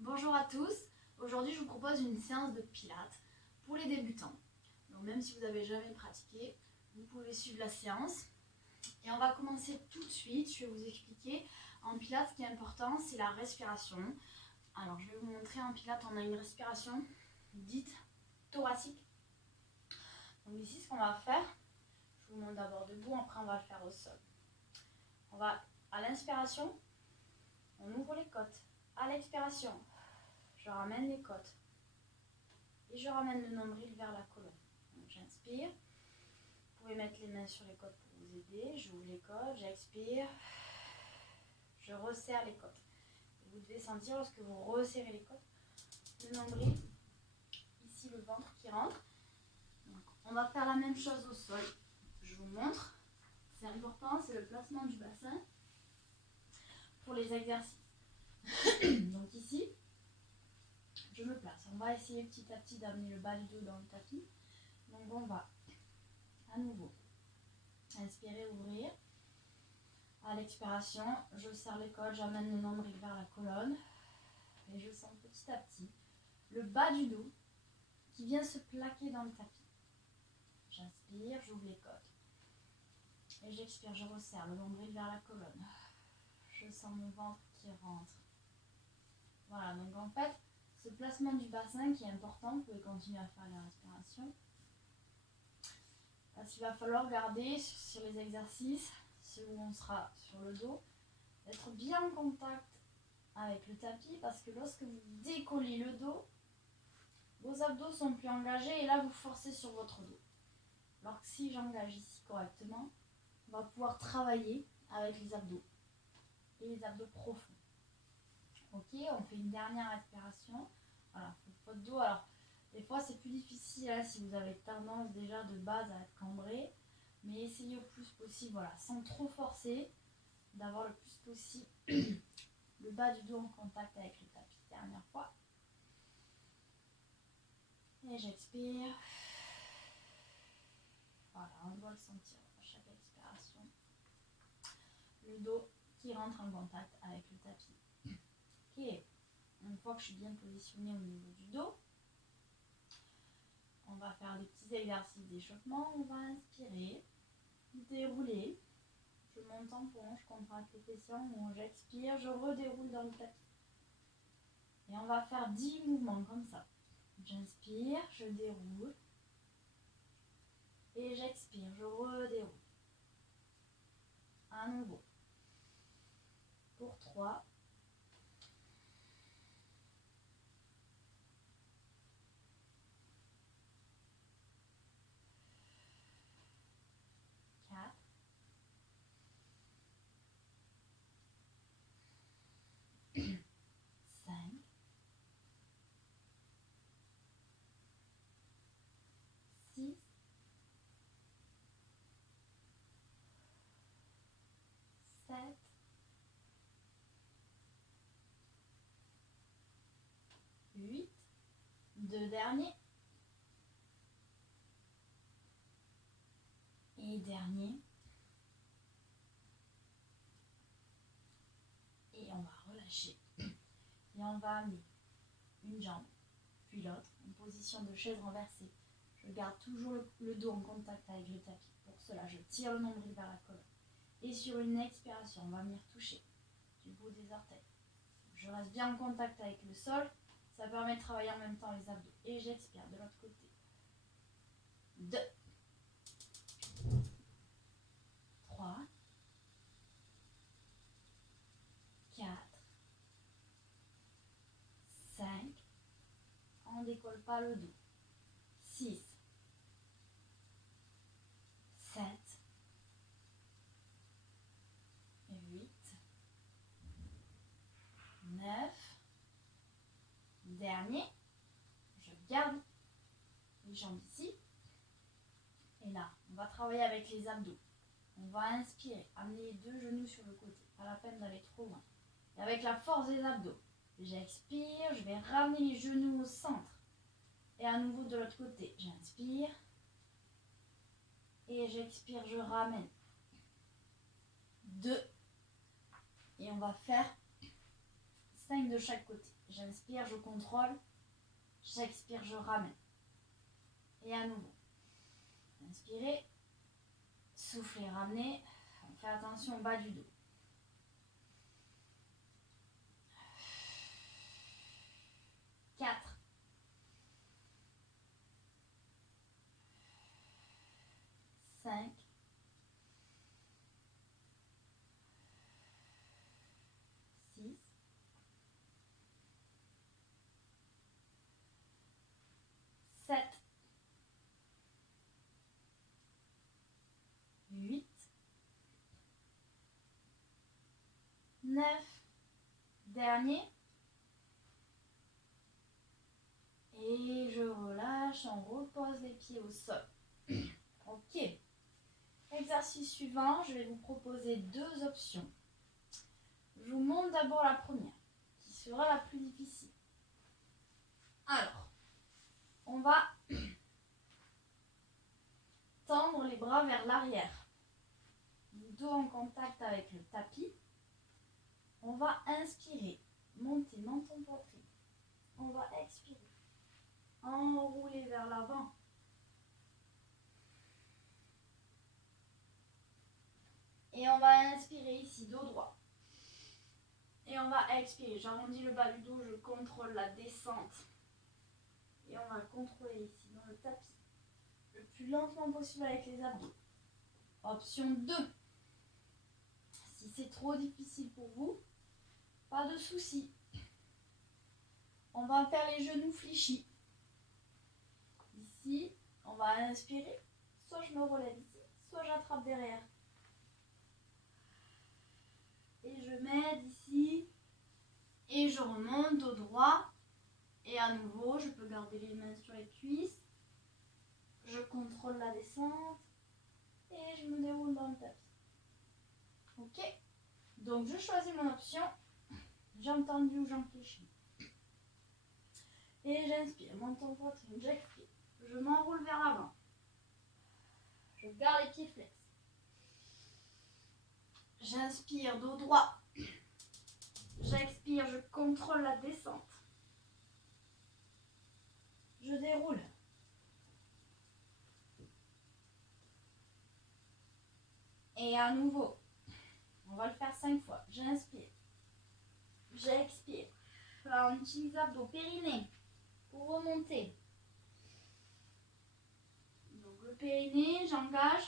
Bonjour à tous, aujourd'hui je vous propose une séance de pilates pour les débutants. Donc même si vous n'avez jamais pratiqué, vous pouvez suivre la séance. Et on va commencer tout de suite, je vais vous expliquer. En pilates, ce qui est important, c'est la respiration. Alors je vais vous montrer en pilates, on a une respiration dite thoracique. Donc ici ce qu'on va faire, je vous montre d'abord debout, après on va le faire au sol. On va à l'inspiration, on ouvre les côtes. À l'expiration, je ramène les côtes et je ramène le nombril vers la colonne. Donc j'inspire. Vous pouvez mettre les mains sur les côtes pour vous aider. J'ouvre les côtes, j'expire. Je resserre les côtes. Et vous devez sentir lorsque vous resserrez les côtes, le nombril, ici le ventre qui rentre. Donc, on va faire la même chose au sol. Je vous montre. C'est important, c'est le placement du bassin pour les exercices. Donc ici, je me place. On va essayer petit à petit d'amener le bas du dos dans le tapis. Donc on va à nouveau inspirer, ouvrir. À l'expiration, je serre les côtes, j'amène le nombril vers la colonne. Et je sens petit à petit le bas du dos qui vient se plaquer dans le tapis. J'inspire, j'ouvre les côtes. Et j'expire, je resserre le nombril vers la colonne. Je sens mon ventre qui rentre. Voilà, donc en fait, ce placement du bassin qui est important, vous pouvez continuer à faire la respiration. Parce qu'il va falloir garder sur les exercices, ceux où on sera sur le dos, d'être bien en contact avec le tapis parce que lorsque vous décollez le dos, vos abdos sont plus engagés et là vous forcez sur votre dos. Alors que si j'engage ici correctement, on va pouvoir travailler avec les abdos et les abdos profonds. Ok, on fait une dernière respiration. Voilà, votre dos. Alors, des fois c'est plus difficile hein, si vous avez tendance déjà de base à être cambré, mais essayez au plus possible, voilà, sans trop forcer, d'avoir le plus possible le bas du dos en contact avec le tapis. Dernière fois. Et j'expire. Voilà, on doit le sentir à chaque expiration. Le dos qui rentre en contact avec le tapis. Ok, une fois que je suis bien positionnée au niveau du dos, on va faire des petits exercices d'échauffement. On va inspirer, dérouler. Je monte en pont, je contracte les fessions. J'expire, je redéroule dans le tapis. Et on va faire 10 mouvements comme ça. J'inspire, je déroule. Et j'expire, je redéroule. À nouveau. Pour 3. 4. 5. 6. 7. 8. 2 derniers. Et dernier. Et on va relâcher. Et on va amener une jambe, puis l'autre, en position de chaise renversée. Je garde toujours le dos en contact avec le tapis. Pour cela, je tire le nombril vers la colonne. Et sur une expiration, on va venir toucher du bout des orteils. Je reste bien en contact avec le sol. Ça permet de travailler en même temps les abdos. Et j'expire de l'autre côté. 2. 3. 4. 5. On ne décolle pas le dos. 6. 7. 8. 9. Dernier. Je garde les jambes ici. Et là, on va travailler avec les abdos. On va inspirer, amener les deux genoux sur le côté. Pas la peine d'aller trop loin. Et avec la force des abdos, j'expire, je vais ramener les genoux au centre. Et à nouveau de l'autre côté, j'inspire. Et j'expire, je ramène. 2. Et on va faire 5 de chaque côté. J'inspire, je contrôle. J'expire, je ramène. Et à nouveau. Inspirez. Soufflez, ramenez. On fait attention au bas du dos. 4. 5. 6. 7. 8. 9. Dernier. Et je relâche, on repose les pieds au sol. Ok. Exercice suivant, je vais vous proposer 2 options. Je vous montre d'abord la première, qui sera la plus difficile. Alors, on va tendre les bras vers l'arrière. Le dos en contact avec le tapis. On va inspirer, monter menton poitrine. On va expirer, enrouler vers l'avant. Et on va inspirer ici, dos droit. Et on va expirer. J'arrondis le bas du dos, je contrôle la descente. Et on va contrôler ici dans le tapis. Le plus lentement possible avec les abdos. Option 2. Si c'est trop difficile pour vous, pas de souci. On va faire les genoux fléchis. Ici, on va inspirer. Soit je me relève ici, soit j'attrape derrière. Et je m'aide ici. Et je remonte au droit. Et à nouveau, je peux garder les mains sur les cuisses. Je contrôle la descente. Et je me déroule dans le tapis. Ok? Donc je choisis mon option. Jambes tendues ou jambes fléchies. Et j'inspire, menton poitrine, j'expire. Je m'enroule vers l'avant. Je garde les pieds flex. J'inspire, dos droit. J'expire, je contrôle la descente. Je déroule. Et à nouveau, on va le faire 5 fois. J'inspire. J'expire. Alors, on utilise abdos périnée pour remonter. Donc le périnée, j'engage.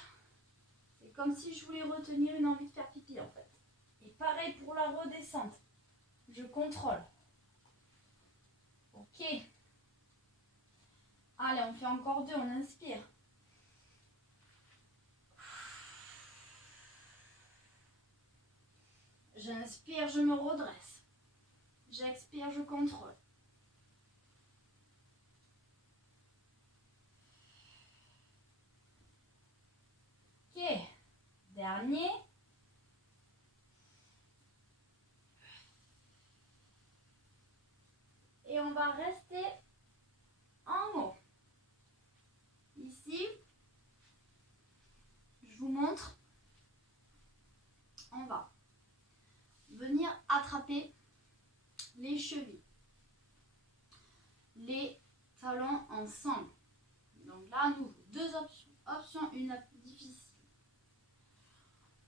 C'est comme si je voulais retenir une envie de faire pipi en fait. Et pareil pour la redescente. Je contrôle. Ok. Allez, on fait encore 2, on inspire. J'inspire, je me redresse. J'expire, je contrôle. Ok. Dernier. Et on va rester en haut. Ici, je vous montre. On va venir attraper les chevilles, les talons ensemble. Donc là, à nouveau, 2 options. Option 1, la plus difficile.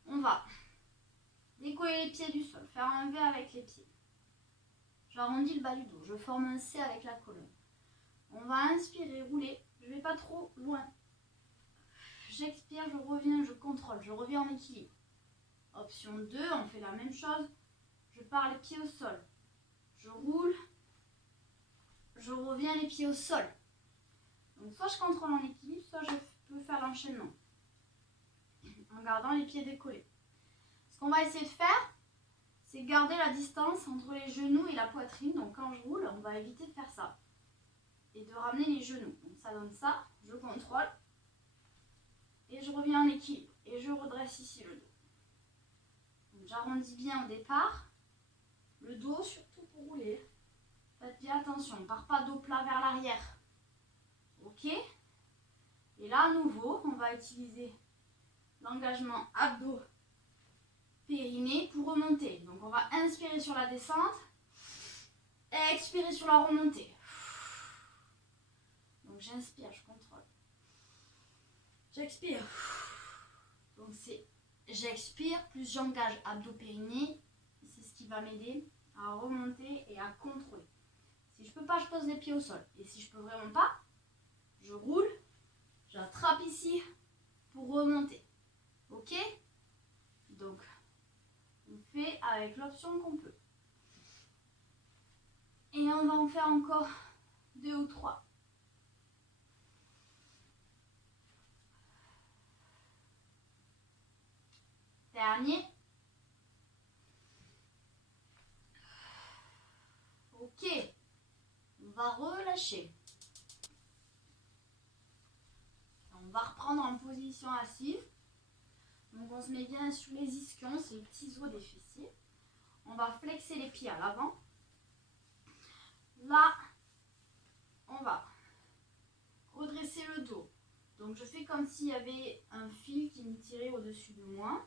On va décoller les pieds du sol, faire un V avec les pieds. J'arrondis le bas du dos, je forme un C avec la colonne. On va inspirer, rouler. Je ne vais pas trop loin. J'expire, je reviens, je contrôle, je reviens en équilibre. Option 2, on fait la même chose. Je pars les pieds au sol. Je roule. Je reviens les pieds au sol. Donc soit je contrôle en équilibre, soit je peux faire l'enchaînement. En gardant les pieds décollés. Ce qu'on va essayer de faire, c'est garder la distance entre les genoux et la poitrine. Donc quand je roule, on va éviter de faire ça. Et de ramener les genoux. Donc ça donne ça, je contrôle. Et je reviens en équilibre. Et je redresse ici le dos. Donc j'arrondis bien au départ. Le dos surtout pour rouler. Faites bien attention, on ne part pas dos plat vers l'arrière. Ok? Et là à nouveau, on va utiliser l'engagement abdos périnée pour remonter. Donc on va inspirer sur la descente. Expirez sur la remontée. Donc j'inspire, je contrôle. J'expire. Donc c'est j'expire plus j'engage abdos-périnée. C'est ce qui va m'aider à remonter et à contrôler. Si je peux pas, je pose les pieds au sol. Et si je peux vraiment pas, je roule, j'attrape ici pour remonter. Ok? Donc, on fait avec l'option qu'on peut. Et on va en faire encore 2 ou 3. Dernier. Ok. On va relâcher. On va reprendre en position assise. Donc on se met bien sous les ischions, c'est les petits os des fessiers. On va flexer les pieds à l'avant. Là, on va redresser le dos. Donc je fais comme s'il y avait un fil qui me tirait au-dessus de moi.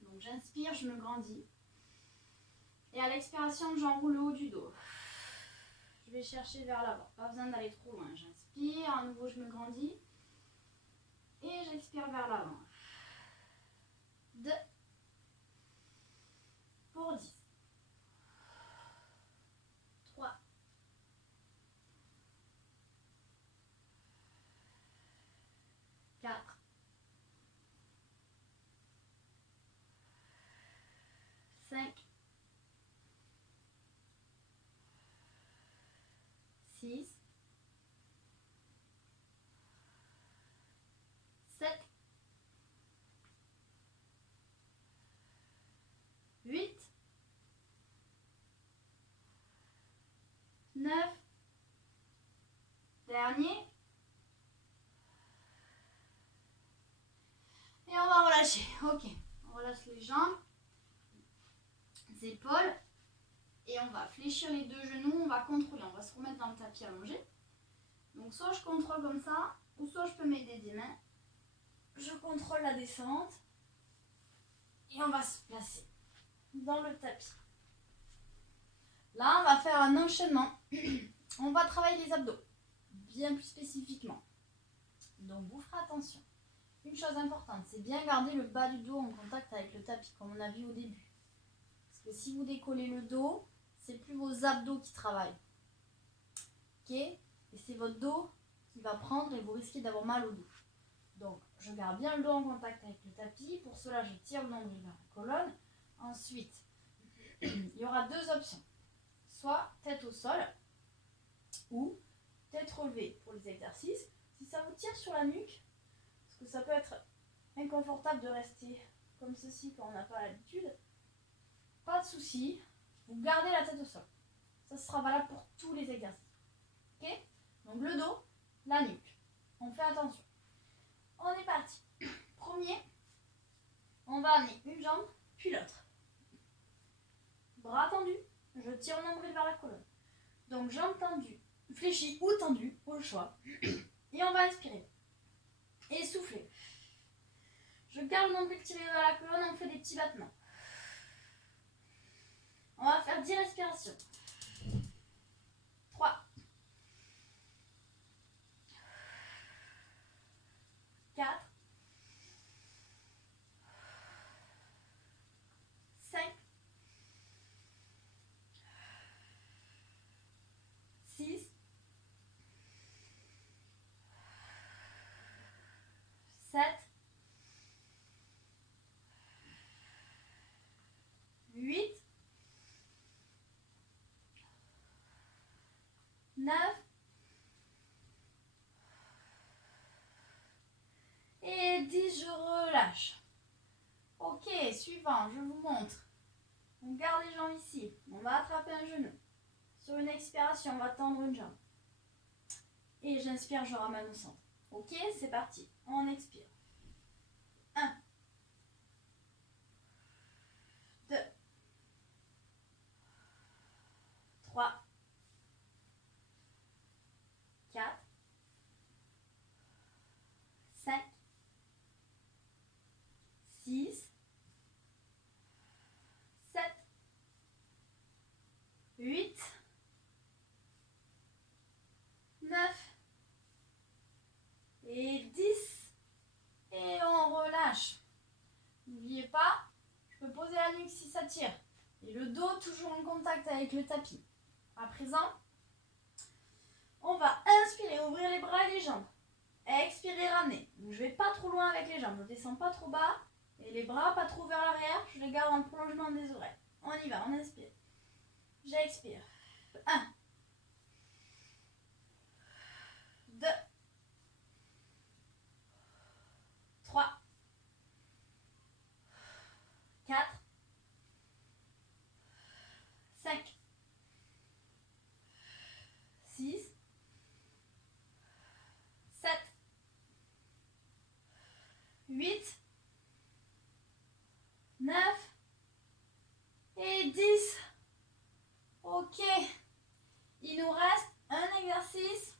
Donc j'inspire, je me grandis. Et à l'expiration, j'enroule le haut du dos. Je vais chercher vers l'avant. Pas besoin d'aller trop loin. J'inspire, à nouveau je me grandis. Et j'expire vers l'avant. 2 pour 10. 3. 4. 5. 6. 7. 8. 9. Dernier. Et on va relâcher. Ok. On relâche les jambes, les épaules. Et on va fléchir les deux genoux. On va contrôler. On va se remettre dans le tapis allongé. Donc soit je contrôle comme ça, ou soit je peux m'aider des mains. Je contrôle la descente. Et on va se placer dans le tapis. Là, on va faire un enchaînement. On va travailler les abdos, bien plus spécifiquement. Donc, vous ferez attention. Une chose importante, c'est bien garder le bas du dos en contact avec le tapis, comme on a vu au début. Parce que si vous décollez le dos, c'est plus vos abdos qui travaillent. Ok? Et c'est votre dos qui va prendre et vous risquez d'avoir mal au dos. Donc, je garde bien le dos en contact avec le tapis. Pour cela, je tire le nombril vers la colonne. Ensuite, il y aura 2 options. Soit tête au sol ou tête relevée pour les exercices. Si ça vous tire sur la nuque, parce que ça peut être inconfortable de rester comme ceci quand on n'a pas l'habitude, pas de souci, vous gardez la tête au sol. Ça sera valable pour tous les exercices. Ok? Donc le dos, la nuque. On fait attention. On est parti. Premier, on va amener une jambe, puis l'autre. Bras tendus, je tire le nombril vers la colonne. Donc jambe tendue, fléchie ou tendue, au choix. Et on va inspirer. Et souffler. Je garde le nombril tiré vers la colonne, on fait des petits battements. On va faire 10 respirations. 3. 4. 5. 6. 7. 8. 9. Et 10, je relâche. Ok, suivant, je vous montre. On garde les jambes ici. On va attraper un genou. Sur une expiration, on va tendre une jambe. Et j'inspire, je ramène au centre. Ok, c'est parti. On expire. 1. 2. 3. 4. 5. 6. 7. 8. s'attire. Et le dos toujours en contact avec le tapis. À présent, on va inspirer, ouvrir les bras et les jambes. Expirer, ramener. Donc, je ne vais pas trop loin avec les jambes. Je ne descends pas trop bas. Et les bras pas trop vers l'arrière. Je les garde en prolongement des oreilles. On y va, on inspire. J'expire. 1, 2, 3, 4, 5, 6, 7, 8, 9 et 10. Ok. Il nous reste un exercice.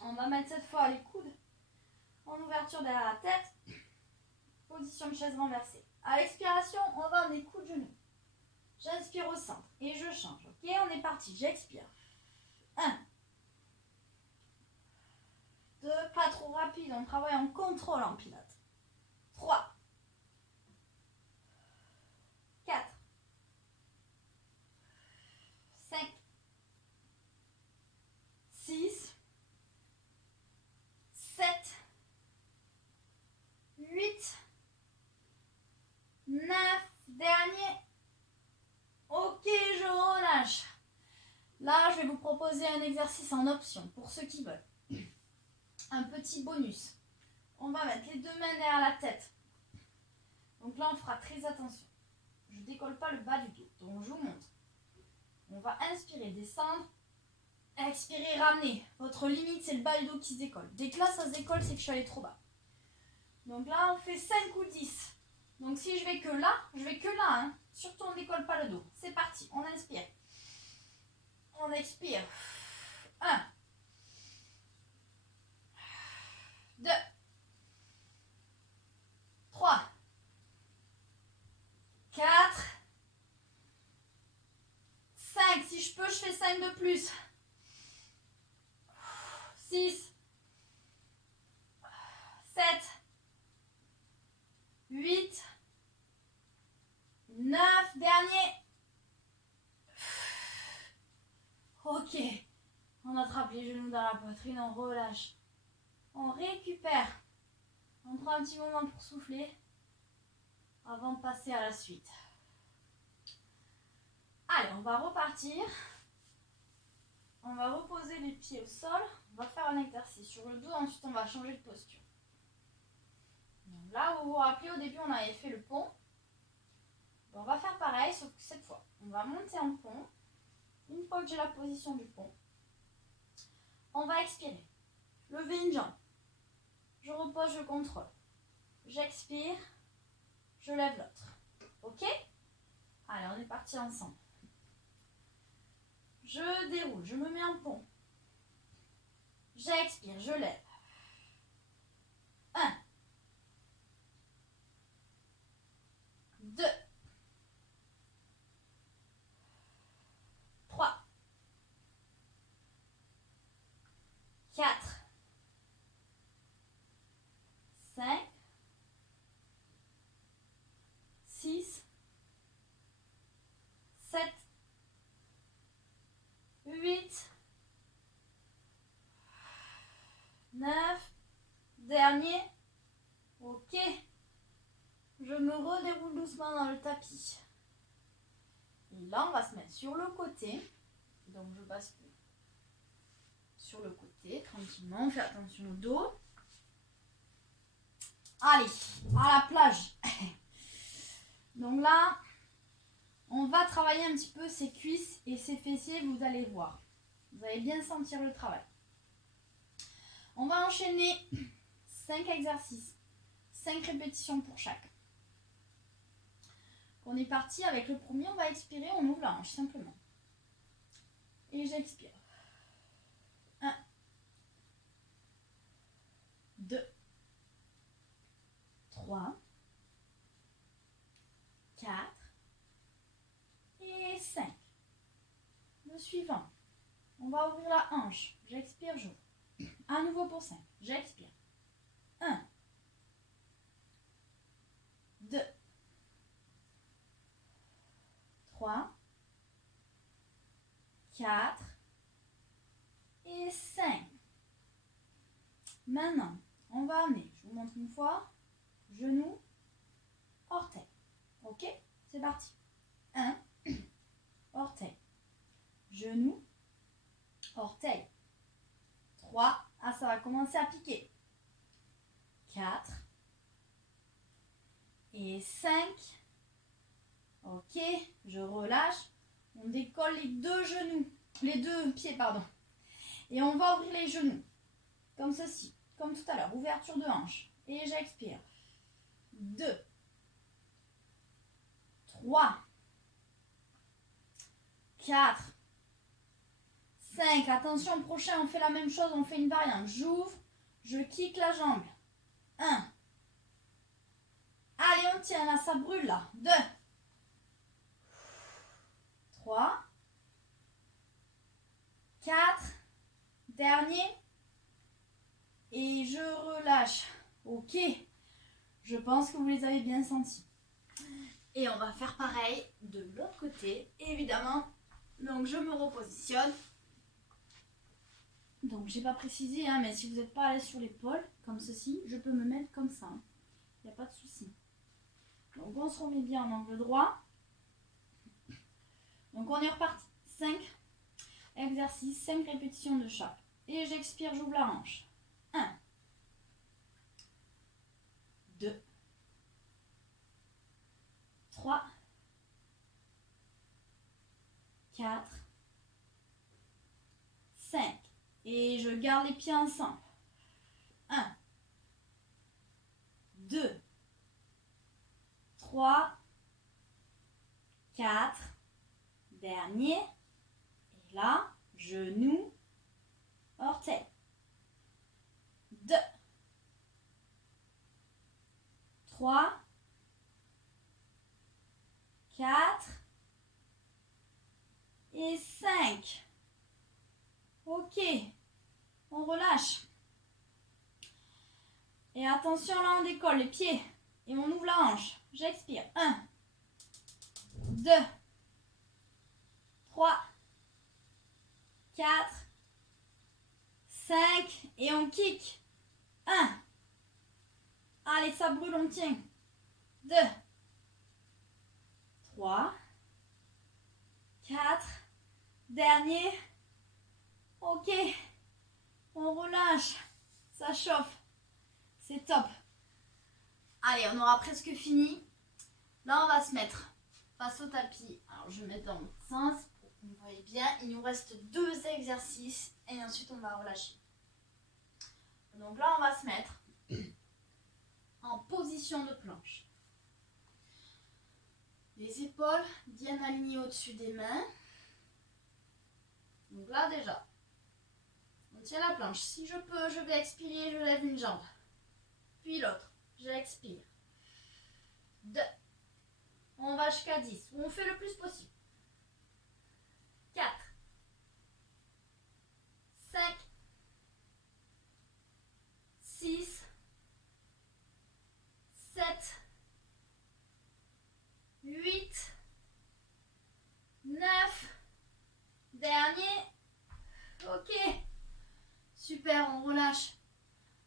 On va mettre cette fois les coudes en ouverture derrière la tête. Position de chaise renversée. À l'expiration, on va emmener coude genou. J'inspire au centre et je change. Ok, on est parti. J'expire. 1, 2, pas trop rapide. On travaille en contrôle en pilates. 3, 4, 5, 6, 7, 8, 9, dernier. Ok, je relâche. Là, je vais vous proposer un exercice en option pour ceux qui veulent. Un petit bonus. On va mettre les deux mains derrière la tête. Donc là, on fera très attention. Je ne décolle pas le bas du dos. Donc, je vous montre. On va inspirer, descendre. Expirer, ramener. Votre limite, c'est le bas du dos qui se décolle. Dès que là, ça se décolle, c'est que je suis allée trop bas. Donc là, on fait 5 ou 10. Donc si je vais que là, je vais que là. Hein. Surtout, on ne décolle pas le dos. C'est parti. On inspire. On expire. 1, 2, 3, 4, 5. Si je peux, je fais 5 de plus. 6, 7, 8, 9, dernier. Ok. On attrape les genoux dans la poitrine, on relâche. On récupère. On prend un petit moment pour souffler avant de passer à la suite. Allez, on va repartir. On va reposer les pieds au sol. On va faire un exercice sur le dos. Ensuite, on va changer de posture. Donc là, vous vous rappelez, au début, on avait fait le pont. On va faire pareil, sauf que cette fois, on va monter en pont. Une fois que j'ai la position du pont, on va expirer. Lever une jambe. Je repose, je contrôle. J'expire. Je lève l'autre. Ok? Allez, on est parti ensemble. Je déroule, je me mets en pont. J'expire, je lève. 1, 2, 3, 4, 5, 6, 7, 8, 9, dernier. Ok. Je me redéroule doucement dans le tapis. Et là, on va se mettre sur le côté. Donc, je bascule sur le côté, tranquillement. Fais attention au dos. Allez, à la plage. Donc là, on va travailler un petit peu ses cuisses et ses fessiers, vous allez voir. Vous allez bien sentir le travail. On va enchaîner 5 exercices, 5 répétitions pour chaque. On est parti avec le premier, on va expirer, on ouvre la hanche simplement. Et j'expire. 1, 2, 3, 4 et 5. Le suivant, on va ouvrir la hanche. J'expire, j'ouvre. À nouveau pour 5. J'expire. 1, 2, 3, 4 et 5. Maintenant, on va amener, je vous montre une fois, genou, orteil. Ok? C'est parti. 1, orteil, genou, orteil. 3, ah ça va commencer à piquer. 4 et 5. Ok, je relâche. On décolle les deux genoux, les deux pieds, pardon. Et on va ouvrir les genoux, comme ceci, comme tout à l'heure. Ouverture de hanche. Et j'expire. 2, 3, 4, 5. Attention, prochain, on fait la même chose, on fait une variante. J'ouvre, je kick la jambe. 1. Allez, on tient là, ça brûle là. 2. 3. 4. Dernier. Et je relâche. Ok. Je pense que vous les avez bien sentis. Et on va faire pareil de l'autre côté, évidemment. Donc je me repositionne. Donc j'ai pas précisé, hein, mais si vous n'êtes pas à l'aise sur l'épaule, comme ceci, je peux me mettre comme ça. Il n'y a pas de souci. Donc on se remet bien en angle droit. Donc on est reparti. 5 exercices, 5 répétitions de chaque. Et j'expire, j'ouvre la hanche. 1, 2, 3, 4, 5. Et je garde les pieds ensemble. 1, 2, 3, 4. Dernier. Et là, genou, orteil. 2, 3, 4 et 5. Ok, on relâche. Et attention, là on décolle les pieds et on ouvre la hanche. J'expire. 1, 2, 3, 4, 5 et on kick. 1. Allez, ça brûle, on tient. 2, 3, 4. Dernier. Ok. On relâche. Ça chauffe. C'est top. Allez, on aura presque fini. Là, on va se mettre face au tapis. Alors, je vais mettre dans l'autre sens pour que vous voyez bien. Il nous reste 2 exercices et ensuite, on va relâcher. Donc là, on va se mettre en position de planche. Les épaules bien alignées au-dessus des mains. Donc là, déjà, on tient la planche. Si je peux, je vais expirer, je lève une jambe. Puis l'autre. J'expire. 2. On va jusqu'à 10. On fait le plus possible. 4. 5. 6. 7. 8. 9. Dernier. Ok. Super, on relâche.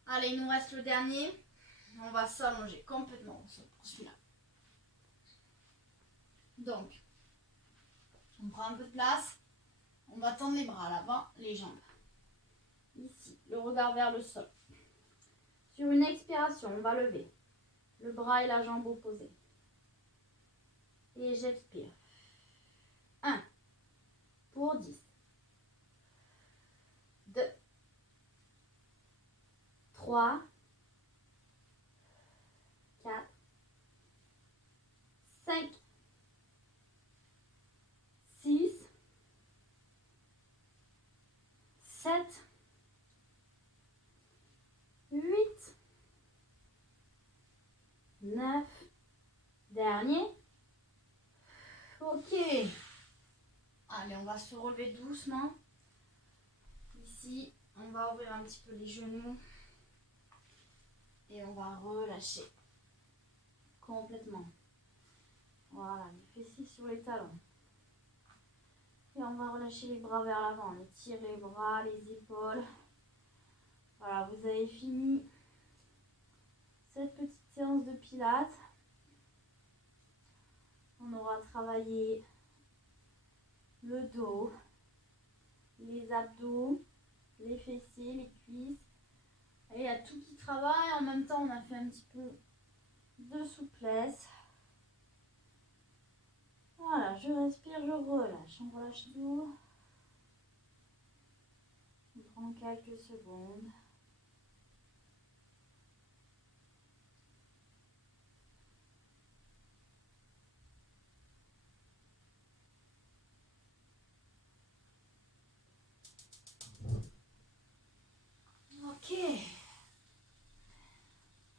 Allez, il nous reste le dernier. On va s'allonger complètement au sol pour celui-là. Donc, on prend un peu de place. On va tendre les bras à l'avant, les jambes. Ici, le regard vers le sol. Sur une expiration, on va lever le bras et la jambe opposés. Et j'expire. 1 pour 10. 2. 3. 4. 5. 6. 7. 8. 9. Dernier. Ok. Allez, on va se relever doucement. Ici, on va ouvrir un petit peu les genoux. Et on va relâcher. Complètement. Voilà, les fessiers sur les talons. Et on va relâcher les bras vers l'avant. On étire les bras, les épaules. Voilà, vous avez fini cette petite séance de pilates. On aura travaillé le dos, les abdos, les fessiers, les cuisses. Et il y a tout qui travaille. En même temps, on a fait un petit peu de souplesse. Voilà, je respire, je relâche. On relâche tout. On prend quelques secondes. Ok.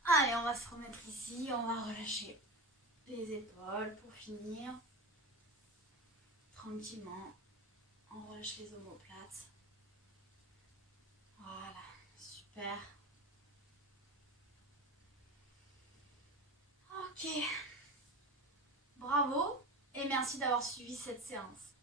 Allez, on va se remettre ici. On va relâcher les épaules pour finir. Tranquillement. On relâche les omoplates. Voilà, super. Ok. Bravo et merci d'avoir suivi cette séance.